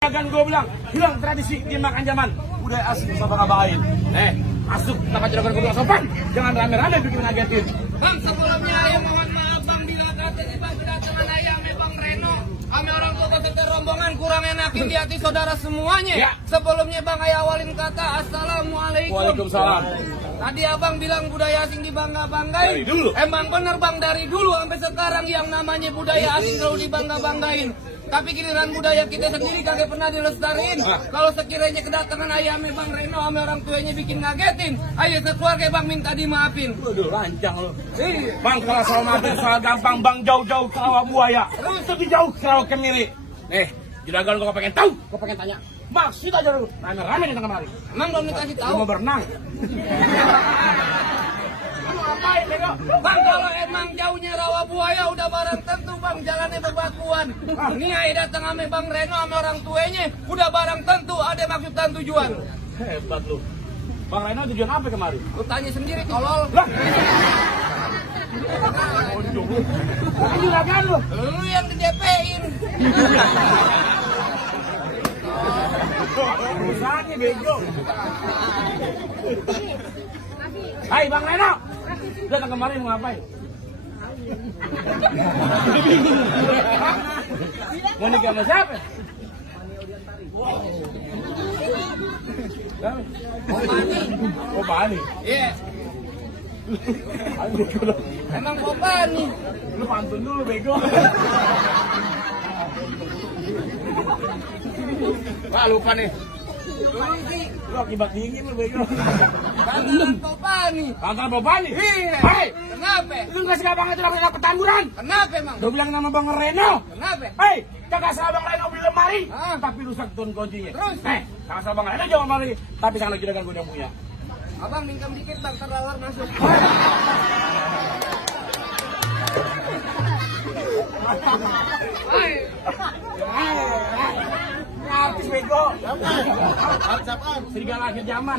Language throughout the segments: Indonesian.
Kan gue bilang, hilang tradisi dimakan zaman. Udah asik sama ngabain. Masuk, kenapa juragan gue bilang sopan? Jangan rame-rame bikin ngagetin. Bang, sebelumnya ayah mohon maaf bang, bila kata si bang kedatangan ayah ame bang Reno, ame orang tua peserta rombongan kurang enakin di hati saudara semuanya. Ya. Sebelumnya bang ayah awalin kata assalamualaikum. Waalaikumsalam. Tadi abang bilang budaya asing dibangga-banggain. Dari dulu. Emang bener bang, dari dulu sampai sekarang yang namanya budaya asing selalu dibangga-banggain. Tapi giliran budaya kita sendiri kagak pernah dilestariin. Kalau sekiranya kedatangan ayah ame bang Reno ame orang tuanya bikin ngagetin, ayo sekeluarga bang minta dimaafin. Waduh, lancang lo. Iya. Bang, kalau soal maafin soal gampang, bang jauh-jauh ke rawa buaya. Lebih jauh ke rawa kemiri. Juragan gue pengen tahu, gue pengen tanya. Maksud aja lu, rame-rame datang kemari. Emang belum dikasih tahu? Lu mau berenang? Ngapain, Bego? Bang, kalau emang jauhnya rawa buaya udah barang tentu bang jalannya bebatuan. Nih ayah datang ame bang Reno ame orang tuanya udah barang tentu ada maksud dan tujuan. Hebat lu. Bang Reno tujuan apa kemari? Lu tanya sendiri tolol. Lah. Juragan lu. Lu yang di DP-in. Urusannya bego. Hai Bang Reno, datang kemari mau ngapain? Mau nikah sama siapa? Oh Bani. Iya. Emang apa nih? Lu pantun dulu bego. Wah lupa nih. Lu akibat dingin lu bego. Kangen apa nih? Kangen apa nih? Iya. Hei, Kenapa? lu nggak suka banget udah petamburan? Kenapa emang? Lu bilang nama Bang Reno. Kenapa? Hei, kakak salah Bang Reno beli lemari, Ah. tapi rusak tuh kuncinya. Terus? Kakak salah Bang Reno jangan lemari, tapi sana juragan gue udah punya. Abang minggam dikit bang, terlawar masuk. Hai. Artis bego. Apaan? Serigala akhir zaman.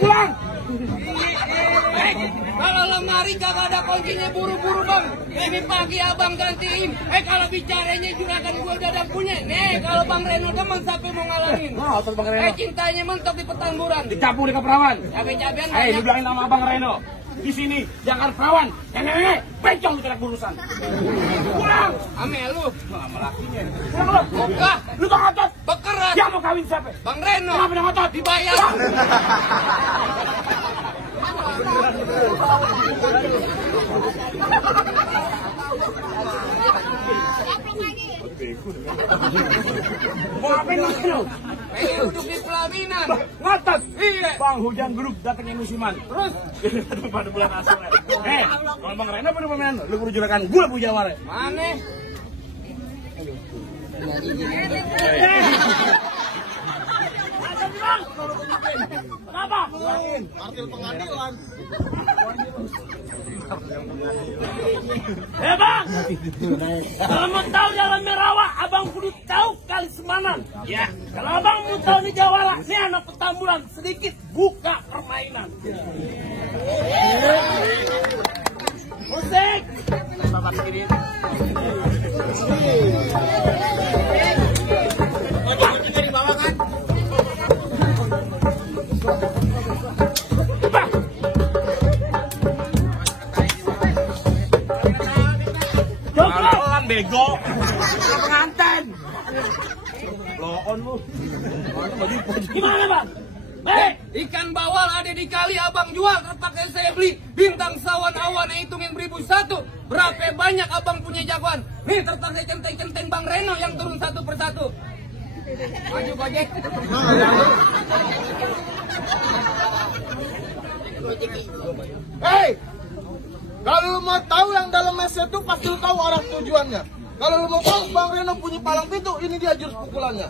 Pulang. Kalau lemari kagak ada kuncinya buru-buru bang. Ini pagi abang gantiin. Kalau bicaranya juragan gue udah ada punya. Kalau bang Reno demen sampai mau ngalangin. Nah, otot Bang Reno. Cintanya mentok di petamburan. Dicapu di keperawan. Cabe-cabean Hei, lu banyak. bilangin nama Bang Reno. Di sini jangan perawan. Nenek, bencong di terak burusan. Pulang. Ame lu. Sama lakinya. Pulang lu. Lah, Lu tak ngotot. bekeras. Dia mau kawin siapa? Bang Reno. Kenapa dia ngotot? Dibayar. Mau ngapain lu? Pengen duduk di pelaminan. Ngotot. Iya. Bang, hujan grup datangnya musiman. Terus Pada bulan asal. Kalau Bang Reno pada pemain, lu kudu juragan gua Bu Jawara. mana? Kenapa? Artil pengadilan. Bang, kalau mau tahu jalan Merawa, abang kudu tahu kali Semanan. Ya, kalau abang mau tahu di Jawara, ini anak petamburan sedikit buka permainan. Musik. Bapak kiri. Di bawah kan? Pelan bego. Pengantin. Loon lu. Gimana, Bang? Ikan bawal ada di kali abang jual, terpakai saya beli. Bintang sawan awan hitungin 1001. Berapa banyak abang punya jagoan? Nih terpakai centeng-centeng Bang Reno yang turun satu persatu. Maju Gojek. Hei, kalau lu mau tahu yang dalam mes itu pasti lu tahu arah tujuannya. Kalau lu mau tahu Bang Reno punya palang pintu, ini dia jurus pukulannya.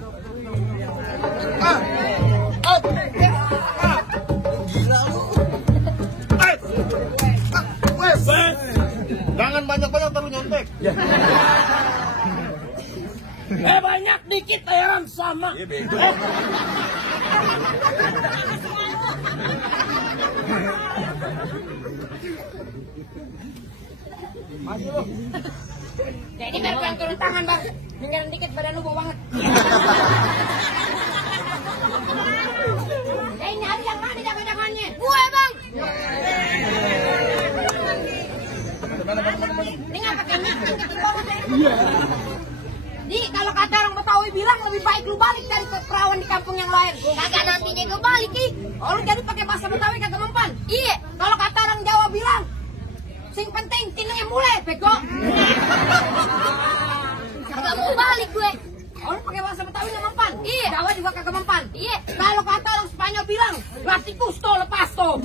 Wes, jangan banyak-banyak terus nyontek. Banyak dikit heran sama. Iya bego. Jadi biar bang turun tangan bang, tinggal dikit badan lu bau banget. Ini hari yang mana jangan-jangannya? Gue bang. Ini nggak pakai mic kan ketinggalan deh. Di kalau kata orang Betawi bilang lebih baik lu balik dari perawan di kampung yang lain. Kagak nantinya gue balik ih. Oh lu jadi pakai bahasa Betawi kagak mempan. Iya. Kalau kata orang Jawa bilang, sing penting tinungnya mulai bego. Kagak mau balik gue. Oh lu pakai bahasa Betawi nggak mempan. Iya. Jawa juga kagak mempan. Iya. Kalau kata orang Spanyol bilang, latih gusto lepas to.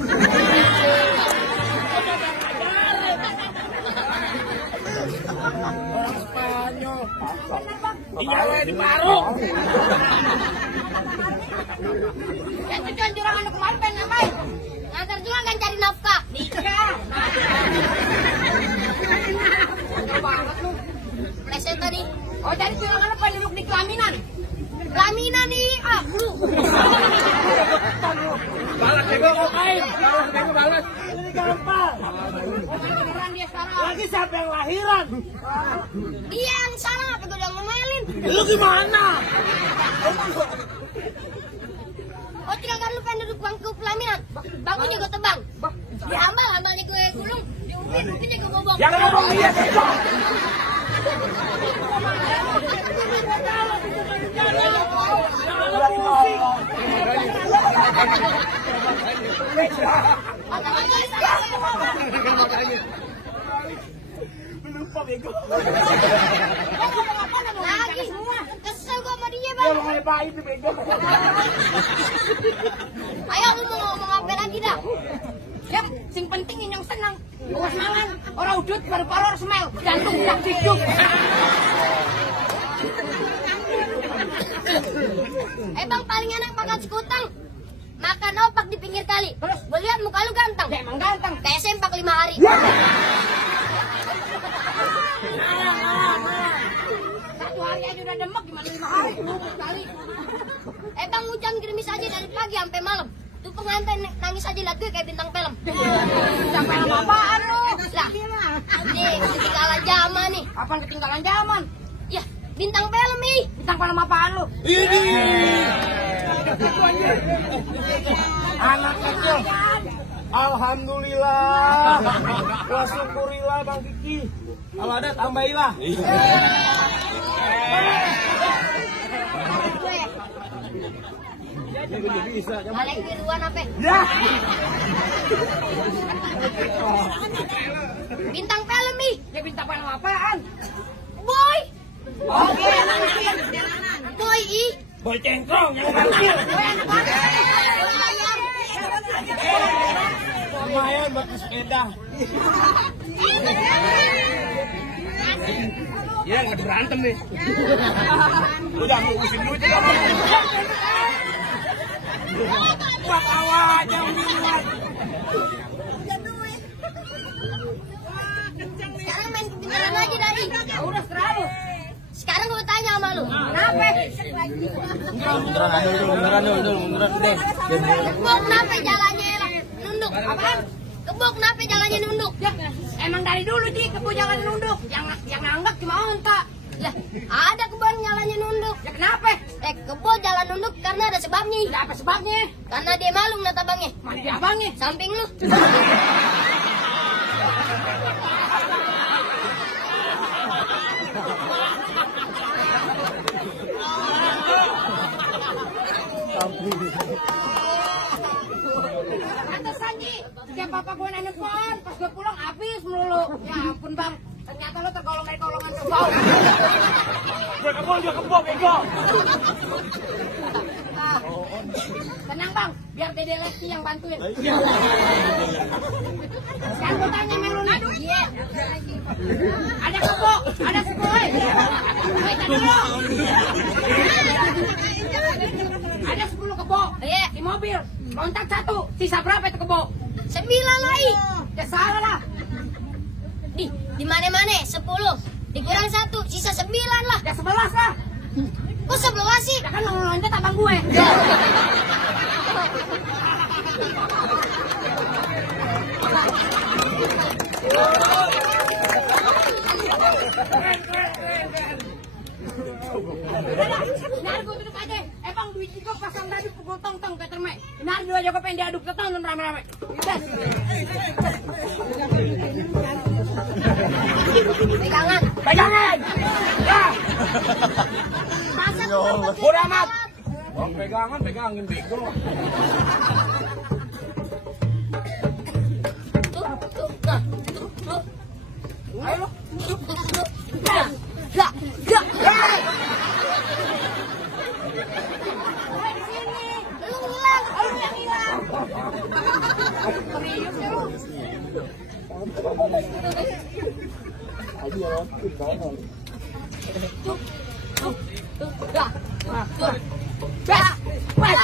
Orang Spanyol. Di Jawa di Baru. Ya tujuan jurang anu kemarin pengen ngapain? Ngantar juga kan cari nafkah. Nikah. Ngantar banget lu. Pleset tadi. Oh jadi jurang anu pengen duduk di kelaminan. Kelaminan nih, ah lu. Balas bego ngapain? Balas bego balas. Ini gampang. Beneran dia sekarang. Lagi siapa yang lahiran? Dia yang salah apa gue udah ngomelin. Lu gimana? Oh tinggal kan lu pengen duduk bangku pelaminan. Bangkunya gue tebang. Hambalnya gue gulung. Diungkit gue bobong. Yang ngomong dia bego. Lupa bego. Lagi semua. Kesel gue sama dia Ya bang. mau ngapain tuh bego? Ayo lu mau ngomong apa lagi dah? Ya, sing penting yang senang. Awas mangan, orang udut baru-baru orang semel, jantung tak hidup. Bang paling enak makan sekutang. Makan opak di pinggir kali. Terus gue lihat muka lu ganteng. Ya, emang ganteng. Kayak sempak 5 hari. Satu hari aja udah demek, gimana 5 hari? Kali. Bang hujan gerimis aja dari pagi sampai malam. Tuh pengantin nangis aja liat gue kayak bintang film. Bintang film apaan lu? Lah, ini ketinggalan zaman nih. Apaan ketinggalan zaman? Ya, bintang film nih. Bintang film apaan lu? Ini. Anak kecil. Alhamdulillah. Wa syukurillah Bang Kiki. Kalau ada tambahilah. Balik duluan apa? Ya. Bintang film nih. Ya bintang film apaan? Boy. Oke. Boy ih. Boy cengkrong yang kecil. Boy anak ayam. Lumayan buat sepeda. Ya nggak berantem nih. Udah mau usin dulu aja. Buat awal aja minuman. Sekarang main kebenaran aja dari. Udah seralu. Sekarang gue tanya sama lu. Kenapa? Munduran deh. Kebok kenapa jalannya nunduk? Apaan? Kebok kenapa jalannya nunduk? Ya, emang dari dulu sih kebok jalan nunduk. Yang nganggap cuma onta. Lah, ada kebon jalannya nunduk. Ya kenapa? Kebon jalan nunduk karena ada sebabnya. Ya, apa sebabnya? Karena dia malu ngeliat abangnya. Mana dia abangnya? Samping lu. Pantesan Ji, setiap bapak gue nelfon, pas gue pulang habis melulu. Ya ampun bang, ternyata lo tergolong dari golongan kebau. Dia kebon, bego. Tenang bang, biar Dede Lesti yang bantuin. Sekarang gue tanya sama lu nih. Iya. Ada kebo, ada 10. Ada 10 kebo. Iya. Di mobil. Loncat 1. Sisa berapa itu kebo? 9 lagi. Ya salah lah. Di mana-mana 10. Dikurang 1, sisa 9 lah. Ya 11 lah. Kok 11 sih? Ya kan loncat abang gue. Benar gue tutup aja. Emang duit juga pasang tadi pukul tong-tong ke termek. Benar dua juga pengen diaduk ke tong rame-rame. Pegangan. Pegangan. Ya. Masa Bodoh amat. Oh, pegangan, pegangin bego. Ayo. Ya. Ya. Lu yang hilang. Serius ya lu. Main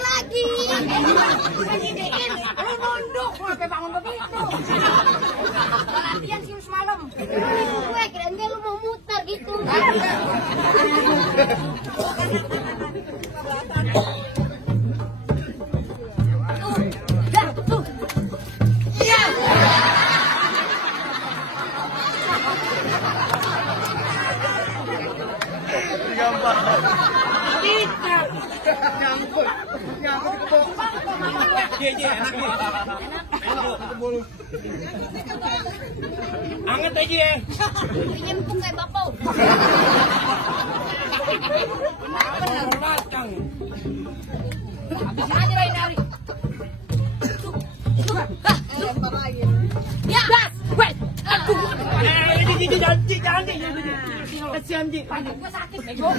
lagi. Lu nunduk, sampai bangun begitu. Latihan sih semalam. Gue kirain lu mau muter gitu. Tuh. Iya. Nyangkut ke Iya, enak nih. Anget aja ya. Nyempung kayak bapau. Belakang. Habisin aja dari. Ya, gas. Wait. Jangan. Kasihan Ji. Gue sakit bego.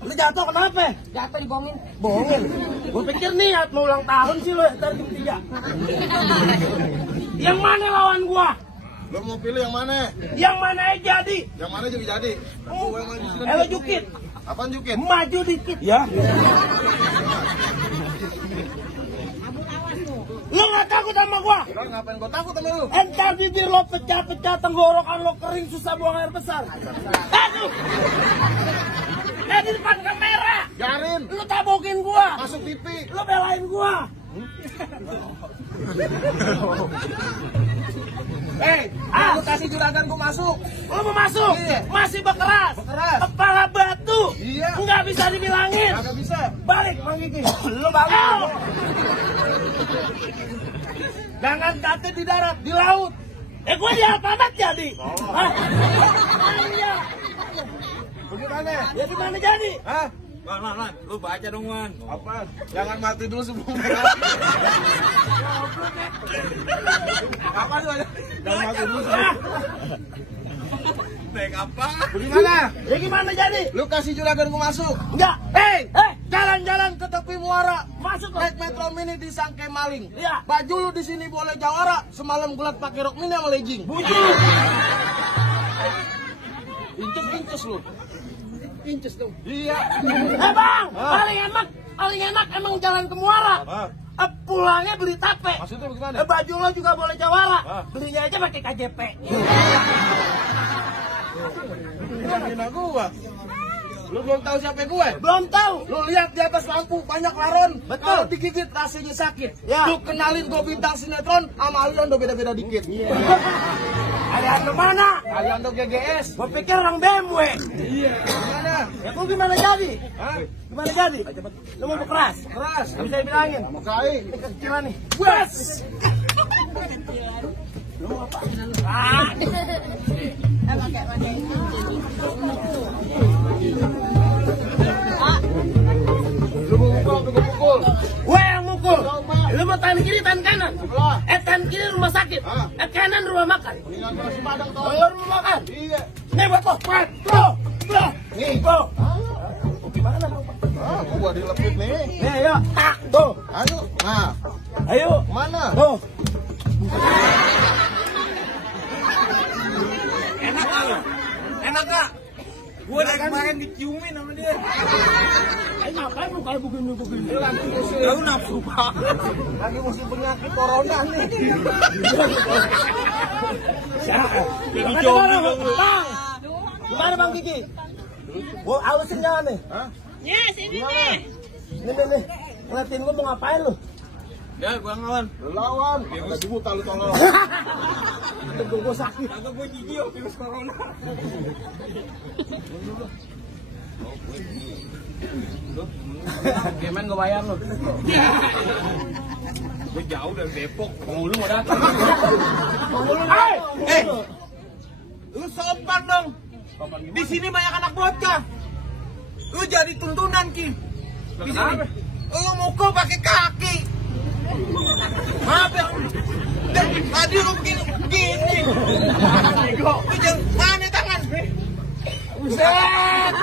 Lu jatuh kenapa? Jatuh dibohongin. Bohongin. Gue pikir niat mau ulang tahun sih lu ntar jam 3. Yang mana lawan gua? Lo mau pilih yang mana? Yang mana aja jadi? Yang mana juga jadi? Lo jukit. Apaan jukit? Maju dikit. Ya. Lu gak takut sama gua? Lo ngapain gua takut sama lu? Entar bibir lo pecah-pecah, tenggorokan lo kering, susah buang air besar. Aduh! Di depan kamera. Garin. Lu tabokin gua. Masuk TV. Lu belain gua. Lu kasih juragan gua masuk. Lu mau masuk? Iya. Masih bekeras. Bekeras. Kepala batu. Iya. Nggak bisa dibilangin. Kagak bisa. Balik, Mang Gigi. Lu balik. Jangan kate di darat, di laut. Gua di alfabet jadi. Hah? Iya. Bagaimana? Ya gimana jadi? Hah? Man, lu baca dong, Man. Apa? Jangan mati dulu sebelum apa tuh? Jangan mati dulu. Naik apa? Bagaimana? Ya gimana jadi? Lu kasih juragan gua masuk. Enggak. Jalan-jalan ke tepi muara. Masuk. Naik metro mini disangke maling. Iya. Baju lu di sini boleh jawara. Semalam gulat pakai rok mini sama legging. Bujur. Incus lu. Inces dong. Iya. Bang, paling enak emang jalan ke muara. Pulangnya beli tape. Maksudnya bagaimana? Baju lo juga boleh jawara. Belinya aja pakai KJP. Hina gua. Lu belum tahu siapa gue? Belum tahu. Lu lihat di atas lampu banyak laron. Betul. Kalau digigit rasanya sakit. Ya. Lu kenalin gue bintang sinetron sama Aliando beda-beda dikit. Iya. Aliando mana? Aliando GGS. Gua pikir orang BMW. Iya. Gimana? Ya lu gimana jadi? Hah? Gimana jadi? Lu mau keras? Keras. Gak bisa dibilangin. Mau kain. Ini kecilan nih. Bas. Lu mau apa? Lu mau mukul apa gue pukul? Gue yang mukul. Lu mau tahan kiri, tahan kanan. Sebelah. Tahan kiri rumah sakit. Kanan rumah makan. Mendingan ke nasi padang tau. Oh, rumah makan. Iya. Nih buat lo. Bro. Nih, bro. Gimana bro? Ah, gua dilepit nih. Nih, ayo. Tak, tuh. Ayo. Nah, Ayo. mana? Tuh. Enak gak lu? Enak gak? Gue dari kemarin diciumin sama dia. Ngapain lu kayak begini? Lu nafsu banget. Lagi musim penyakit corona nih. Siapa? Jadi jogging dong lu. Bang, Gimana Bang Kiki? Gua awasin jangan nih. Ya, sini nih. Nih. Ngeliatin gua mau ngapain lu? Ya, gua ngelawan. Lawan. Ada buta lu tolong. Gua sakit. Atau gua jijik virus corona. Kemen gua bayar lu. Gua jauh dari Depok. Penghulu mau datang. Lu sopan dong. Di sini banyak anak bocah. Lu jadi tuntunan Ki. Di sini. Lu mukul pakai kaki. Maaf ya. Tadi lu begini. Lu jangan mana tangan. Buset.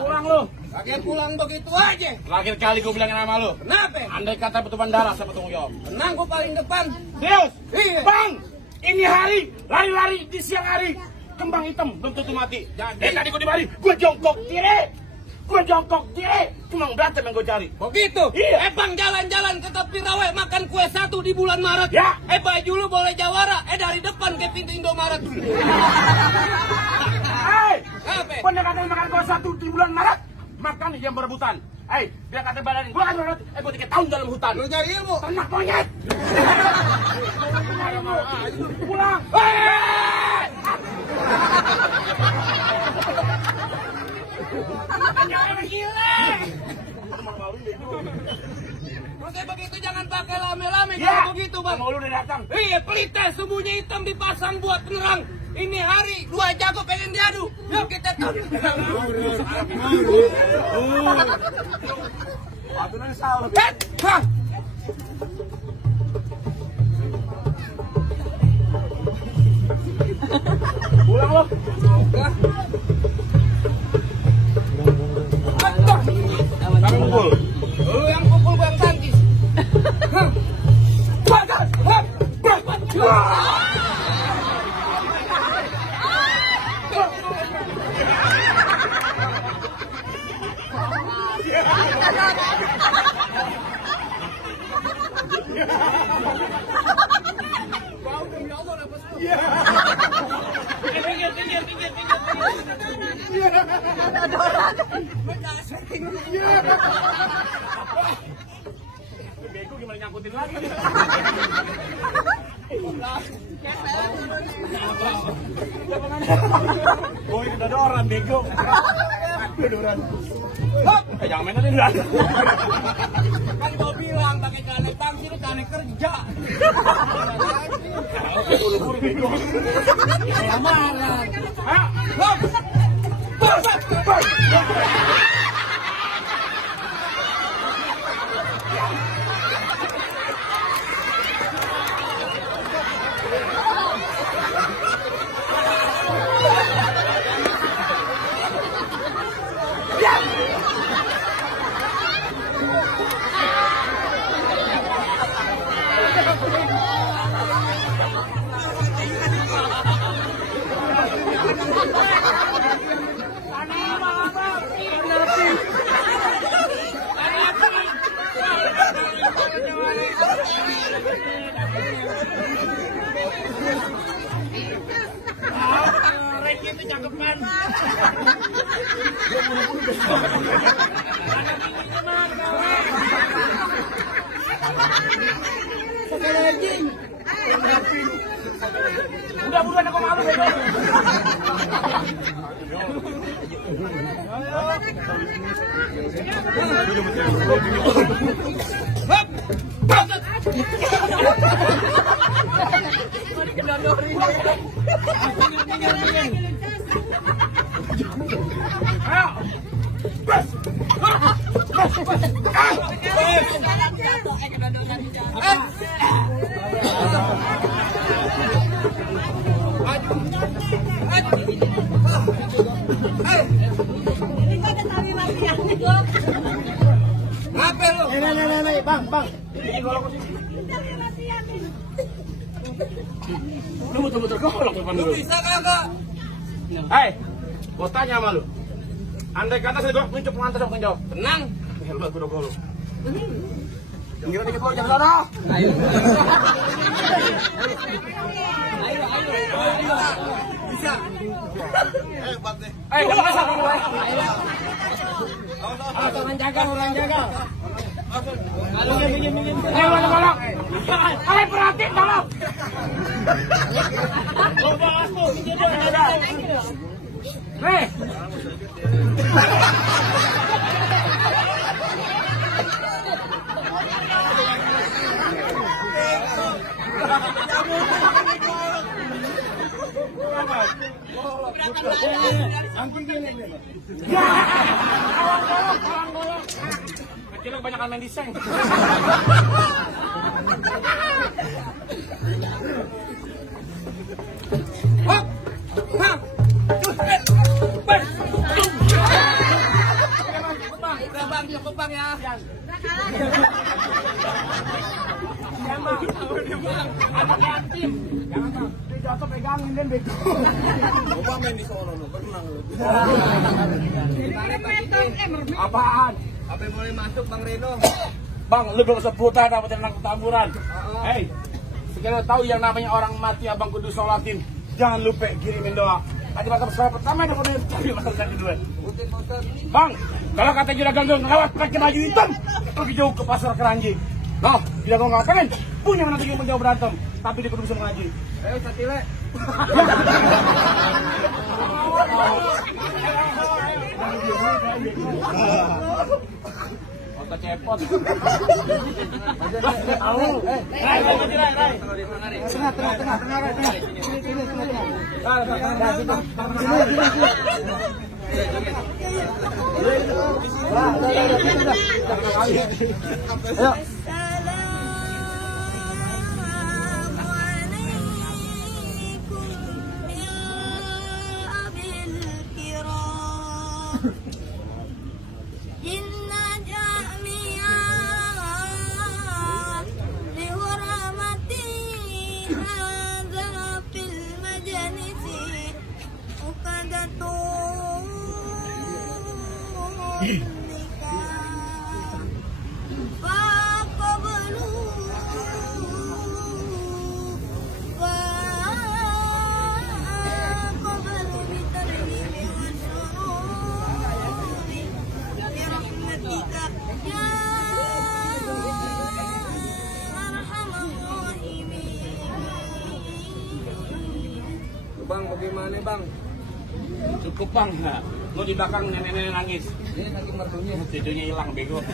Pulang lu. Pakai pulang begitu aja. Terakhir kali gua bilangin sama lu. Kenapa? Andai kata bertuban darah, siapa tanggung jawab? Tenang, gua paling depan. Serius? Iya. Bang, ini hari lari-lari di siang hari. Kembang hitam belum tentu mati. Jadi tadi gua di mari, gua jongkok kiri. Cuma berantem yang gua cari. Begitu? Iya. Bang jalan-jalan ke tepi rawa makan kue 1 di bulan Maret. Ya. Baju lu boleh jawara. Dari depan ke pintu Indomaret. Apa? Pendekatan makan kau 1 di bulan Maret, makan yang berebutan. Biar kata balanin, gua kan berebutan. Gua 3 tahun dalam hutan. Lu cari ilmu. Ternak monyet. Pulang. Kayak begitu jangan pakai lame-lame Ya. kalau begitu Bang. Mau lu udah datang. Iya, pelita sembunyi hitam dipasang buat penerang. Ini hari 2 jago pengen diadu. Yuk kita tahu. Pulang lu. Kami ngumpul. Lu yang pukul Bang tangkis. Bego gimana nyangkutin lagi? Boy kedodoran bego. Kedodoran. Jangan main tadi. Kan gua bilang pakai canek tangsi lu canek kerja. Buru-buru bego. Lamaran. Hah? Itu cakepan. Udah buruan aku malu bego. Apa lu? Bang. Ini golok sini. Lu betul-betul golok depan dulu. Bisa kagak? Gua tanya sama lu. Andai kata saya gua mencup pengantar sama jawab. Tenang. Hebat gua golok. Gila dikit gua jangan sana. Ayo. Bisa. Hebat deh. Ayo, masa kamu? Orang jaga. Ayo, tolong. Ayo, perhatiin, tolong. Hei. Kecil kebanyakan main diseng. Bang, cukup bang ya. Anak yatim. Jangan jatuh pegangin dan bego. Coba main di sono lu, berenang lu. Apaan? Apa yang boleh masuk Bang Reno? Bang, lu belum sebutan apa tentang ketamburan. Hei, sekalian tahu yang namanya orang mati abang kudu sholatin. Jangan lupa kirimin doa. Tadi masa sekolah pertama ada komentar, tapi masa kedua. Bang, kalau kata Juragan Gong lewat pakai baju hitam, pergi jauh ke pasar Keranji. Nah, Juragan Gong ngapain? Punya anak yang menjauh berantem, tapi dia kudu bisa mengaji. Ayo Satile. Otak cepot. Tahu. Rai. Bang, bagaimana Bang? Cukup bang, nah, lu di belakang nenek-nenek nangis. Ini saking mertunya. Tidurnya hilang bego.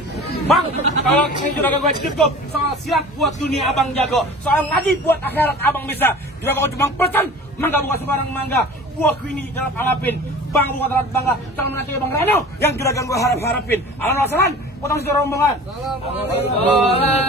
Bang, kalau ini Juragan gue cukup. Soal silat buat dunia abang jago. Soal ngaji buat akhirat abang bisa. Juragan gue cuma pesan, mangga bukan sembarang mangga. Buah ini dalam alapin. Bang bukan terlalu bangga. Calon menantu Bang Reno yang Juragan gue harapin. Alhamdulillah, potong si rombongan. Assalamualaikum.